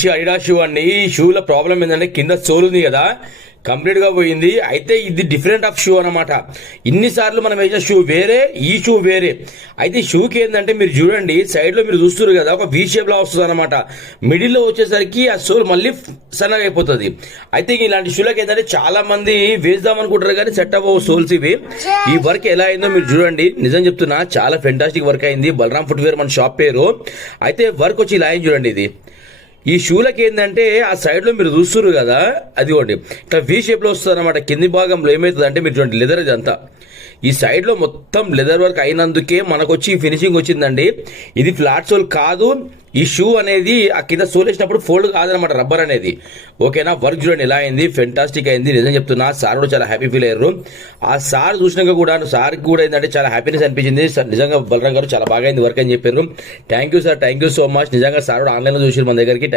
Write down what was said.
మంచి Adidas shoe అండి. ఈ షూల ప్రాబ్లం ఏంటంటే కింద సోల్ ఉంది కదా, కంప్లీట్ గా పోయింది. అయితే ఇది డిఫరెంట్ ఆఫ్ షూ అనమాట. ఇన్నిసార్లు మనం వేసిన షూ వేరే, ఈ షూ వేరే. అయితే ఈ షూకి ఏంటంటే మీరు చూడండి, సైడ్ లో మీరు చూస్తున్నారు కదా, ఒక వీ షేప్ లా వస్తుంది అనమాట. మిడిల్ లో వచ్చేసరికి ఆ సోల్ మళ్ళీ సన్నగా అయిపోతుంది. అయితే ఇలాంటి షూలకి ఏంటంటే చాలా మంది వేద్దాం అనుకుంటారు కానీ సెట్ అవ్వవు సోల్స్ ఇవి. ఈ వర్క్ ఎలా అయిందో మీరు చూడండి. నిజం చెప్తున్నా, చాలా ఫెంటాస్టిక్ వర్క్ అయింది. బలరాం ఫుట్వేర్ మన షాప్ పేరు. అయితే వర్క్ వచ్చి ఇలా అయింది చూడండి. ఇది ఈ షూలకి ఏంటంటే ఆ సైడ్ లో మీరు చూస్తున్నారు కదా, అదిగోండి ఇట్లా వీ షేప్ లో వస్తుంది అనమాట. కింది భాగంలో ఏమవుతుంది అంటే మీరు చూడండి, లెదర్ ఇదంతా ఈ సైడ్ లో మొత్తం లెదర్ వర్క్ అయినందుకే మనకు వచ్చి ఫినిషింగ్ వచ్చిందండి. ఇది ఫ్లాట్ సోల్ కాదు. ఈ షూ అనేది ఆ కింద సోల్ వేసినప్పుడు ఫోల్డ్ కాదనమాట, రబ్బర్ అనేది. ఓకేనా, వర్క్ చూడండి ఎలా అయింది, ఫెంటాస్టిక్ అయింది. నిజం చెప్తున్నా, సార్ కూడా చాలా హ్యాపీ ఫీల్ అయ్యారు. ఆ సార్ చూసినాక కూడా సార్కి కూడా ఏంటంటే చాలా హ్యాపీనెస్ అనిపించింది. సార్ నిజంగా బలరాం గారు చాలా బాగా అయింది వర్క్ అని చెప్పారు. Thank you sir, thank you so much. నిజంగా సార్ కూడా ఆన్లైన్ లో చూసి మన దగ్గరికి